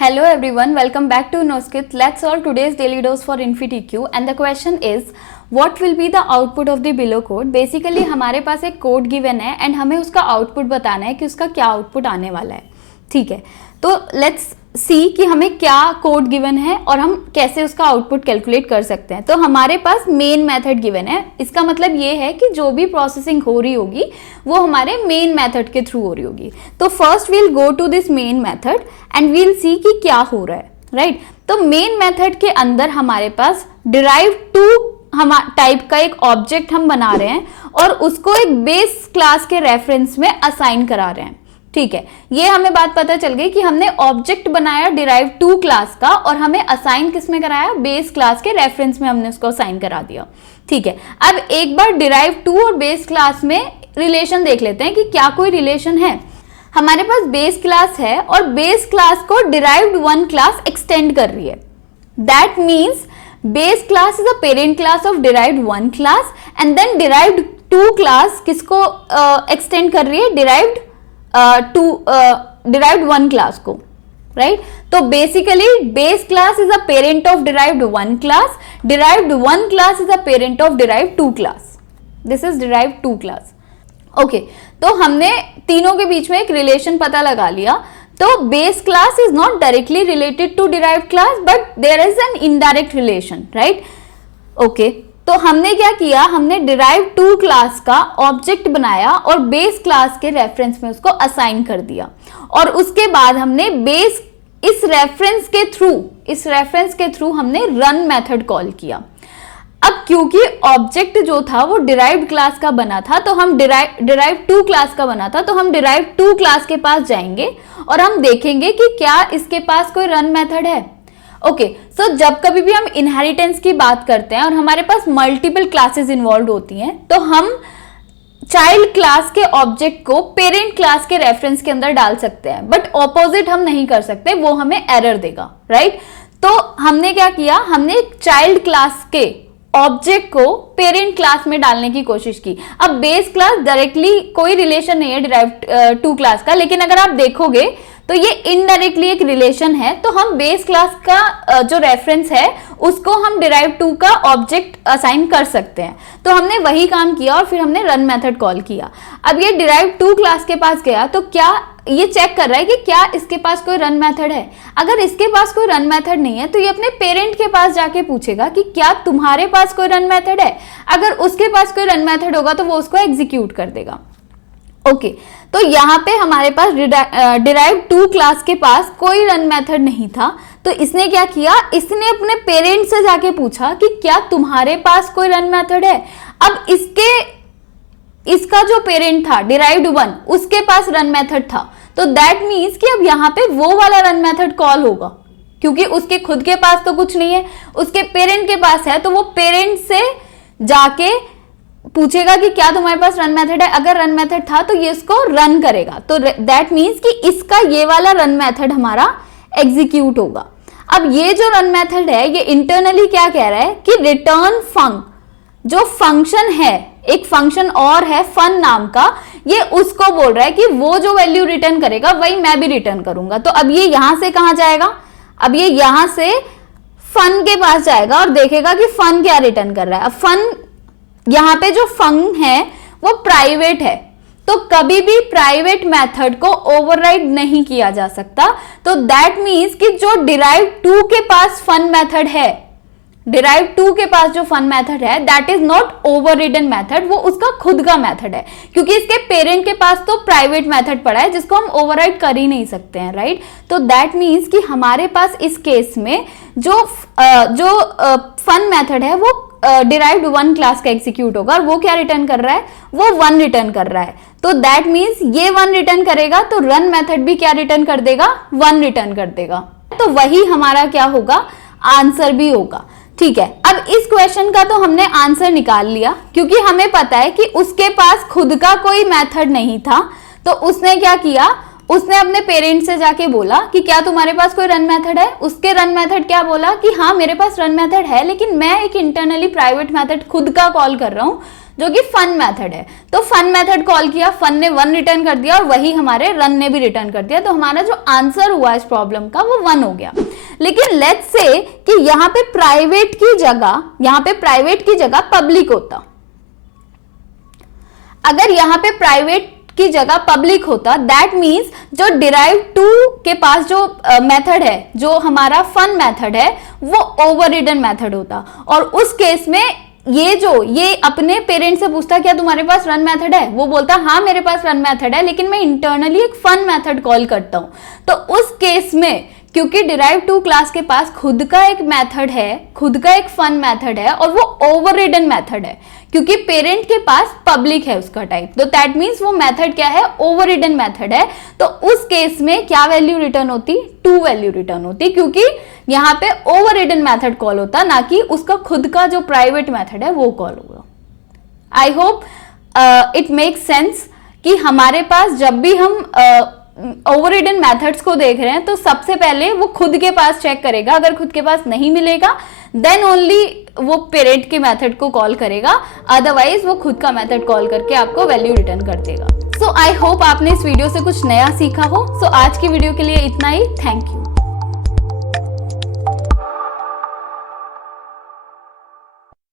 Hello everyone, welcome back to Noskit. Let's solve today's daily dose for InfyTQ and the question is what will be the output of the below code. Basically हमारे पास एक code given है and हमें उसका output बताना है कि उसका क्या आउटपुट आने वाला है. ठीक है, तो लेट्स सी कि हमें क्या कोड गिवन है और हम कैसे उसका आउटपुट कैलकुलेट कर सकते हैं. तो हमारे पास मेन मेथड गिवन है. इसका मतलब ये है कि जो भी प्रोसेसिंग हो रही होगी वो हमारे मेन मेथड के थ्रू हो रही होगी. तो first we'll go to this main method and we'll see कि क्या हो रहा है. राइट, तो मेन मेथड के अंदर हमारे पास डिराइव टू टाइप का एक ऑब्जेक्ट हम बना रहे हैं और उसको एक बेस क्लास के रेफरेंस में असाइन करा रहे हैं. ठीक है, ये हमें बात पता चल गई कि हमने ऑब्जेक्ट बनाया डिराइव टू क्लास का और हमें असाइन किस में कराया, बेस क्लास के रेफरेंस में हमने उसको असाइन करा दिया. ठीक है, अब एक बार डिराइव टू और बेस क्लास में रिलेशन देख लेते हैं कि क्या कोई रिलेशन है. हमारे पास बेस क्लास है और बेस क्लास को डिराइव्ड वन क्लास एक्सटेंड कर रही है. That means base class is a parent class of derived one class and then derived two class किसको एक्सटेंड कर रही है, डिराइव्ड वन क्लास को. राइट, तो basically base class is a parent of derived one class, derived one class is a parent of derived two class. This is derived two class. Okay, तो हमने तीनों के बीच में एक रिलेशन पता लगा लिया. तो base class is not directly related to derived class but there is an indirect relation. Right, okay, तो हमने क्या किया, हमने डिराइव टू क्लास का ऑब्जेक्ट बनाया और बेस क्लास के रेफरेंस में उसको असाइन कर दिया और उसके बाद हमने बेस इस रेफरेंस के थ्रू हमने रन मेथड कॉल किया. अब क्योंकि ऑब्जेक्ट जो था वो डिराइव्ड क्लास का बना था तो हम डिराइव टू क्लास का बना था, तो हम डिराइव टू क्लास के पास जाएंगे और हम देखेंगे कि क्या इसके पास कोई रन मेथड है. ओके, सो जब कभी भी हम इनहेरिटेंस की बात करते हैं और हमारे पास मल्टीपल क्लासेस इन्वॉल्व होती हैं तो हम चाइल्ड क्लास के ऑब्जेक्ट को पेरेंट क्लास के रेफरेंस के अंदर डाल सकते हैं बट ऑपोजिट हम नहीं कर सकते, वो हमें एरर देगा. राइट, तो हमने क्या किया, हमने चाइल्ड क्लास के ऑब्जेक्ट को पेरेंट क्लास में डालने की कोशिश की. अब बेस क्लास डायरेक्टली कोई रिलेशन नहीं है डिराइव टू क्लास का, लेकिन अगर आप देखोगे तो ये इनडायरेक्टली एक रिलेशन है. तो हम बेस क्लास का जो रेफरेंस है उसको हम डिराइव टू का ऑब्जेक्ट असाइन कर सकते हैं. तो हमने वही काम किया और फिर हमने रन मेथड कॉल किया. अब ये डिराइव टू क्लास के पास गया तो क्या ये चेक कर रहा है कि क्या इसके पास कोई रन मेथड है. अगर इसके पास कोई रन मेथड नहीं है तो ये अपने पेरेंट के पास जाके पूछेगा कि क्या तुम्हारे पास कोई रन मेथड है. अगर उसके पास कोई रन मेथड होगा तो वो उसको एग्जीक्यूट कर देगा. ओके, तो यहाँ पे हमारे पास डिराइव टू क्लास के पास कोई रन मेथड नहीं था तो इसने क्या किया, इसने अपने पेरेंट से जाके पूछा कि क्या तुम्हारे पास कोई रन मेथड है. अब इसका जो पेरेंट था डिराइव्ड वन उसके पास रन मेथड था तो दैट मीन्स कि अब यहाँ पे वो वाला रन मेथड कॉल होगा क्योंकि उसके खुद के पास तो कुछ नहीं है, उसके पेरेंट के पास है. तो वो पेरेंट से जाके पूछेगा कि क्या तुम्हारे पास रन मेथड है. अगर रन मेथड था तो ये इसको रन करेगा. तो दैट मीन्स कि इसका ये वाला रन मेथड हमारा एग्जीक्यूट होगा. अब ये जो रन मेथड है ये इंटरनली क्या कह रहा है कि रिटर्न फंक, जो फंक्शन है, एक फंक्शन और है फन नाम का, ये उसको बोल रहा है कि वो जो वैल्यू रिटर्न करेगा वही मैं भी रिटर्न करूंगा. तो अब ये यहां से कहां जाएगा, अब ये यहां से फन के पास जाएगा और देखेगा कि फन क्या रिटर्न कर रहा है. अब फन यहाँ पे जो फंक है वो प्राइवेट है तो कभी भी प्राइवेट मेथड को ओवरराइड नहीं किया जा सकता. तो दैट मीन्स कि जो डिराइव टू के पास फन मेथड है, डिराइव टू के पास जो फन मेथड है दैट इज नॉट ओवररिडन मेथड, वो उसका खुद का मेथड है क्योंकि इसके पेरेंट के पास तो प्राइवेट मेथड पड़ा है जिसको हम ओवरराइड कर ही नहीं सकते हैं. राइट, तो दैट मीन्स कि हमारे पास इस केस में जो फन मेथड है वो डिराइव्ड वन क्लास का एग्जीक्यूट होगा और वो क्या रिटर्न कर रहा है, वो वन रिटर्न कर रहा है. तो दैट मीन्स ये वन रिटर्न करेगा तो रन मेथड भी क्या रिटर्न कर देगा, वन रिटर्न कर देगा. तो वही हमारा क्या होगा, आंसर भी होगा. ठीक है, अब इस क्वेश्चन का तो हमने आंसर निकाल लिया क्योंकि हमें पता है कि उसके पास खुद का कोई मेथड नहीं था. तो उसने क्या किया, उसने अपने पेरेंट्स से जाके बोला कि क्या तुम्हारे पास कोई रन मेथड है. उसके रन मेथड क्या बोला कि हाँ मेरे पास रन मेथड है लेकिन मैं एक इंटरनली प्राइवेट मेथड खुद का कॉल कर रहा हूँ जो कि फन मेथड है। तो फन मेथड कॉल किया, फन ने 1 रिटर्न कर दिया और वही हमारे रन ने भी रिटर्न कर दिया। तो हमारा जो आंसर हुआ इस प्रॉब्लम का वो 1 हो गया। लेकिन लेट्स से कि यहाँ पे प्राइवेट की जगह पब्लिक होता। अगर यहाँ पे प्राइवेट की जगह पब्लिक होता, दैट मीन्स जो डिराइव टू के पास जो मेथड है, जो हमारा फन मेथड है, वो ओवररिडन मेथड होता। और उस केस में ये अपने पेरेंट्स से पूछता क्या तुम्हारे पास रन मेथड है, वो बोलता हाँ मेरे पास रन मेथड है, लेकिन मैं इंटरनली एक फन मेथड कॉल करता हूं। तो उस केस में क्योंकि डिराइव टू क्लास के पास खुद का एक मेथड है, खुद का एक फन मेथड है, और वो ओवररिडन मेथड है क्योंकि पेरेंट के पास पब्लिक है उसका टाइप, तो दैट मीन्स वो मेथड क्या है, ओवररिडन मेथड है। तो उस केस में क्या वैल्यू रिटर्न होती, 2 वैल्यू रिटर्न होती, क्योंकि यहाँ पे ओवररिडन मेथड कॉल होता, ना कि उसका खुद का जो प्राइवेट मेथड है वो कॉल होगा। I hope it makes sense कि हमारे पास जब भी हम ओवररिडन मेथड्स को देख रहे हैं तो सबसे पहले वो खुद के पास चेक करेगा, अगर खुद के पास नहीं मिलेगा देन ओनली वो पेरेंट के मेथड को कॉल करेगा, अदरवाइज वो खुद का मेथड कॉल करके आपको वैल्यू रिटर्न कर देगा। सो आई होप आपने इस वीडियो से कुछ नया सीखा हो। सो आज की वीडियो के लिए इतना ही, थैंक यू।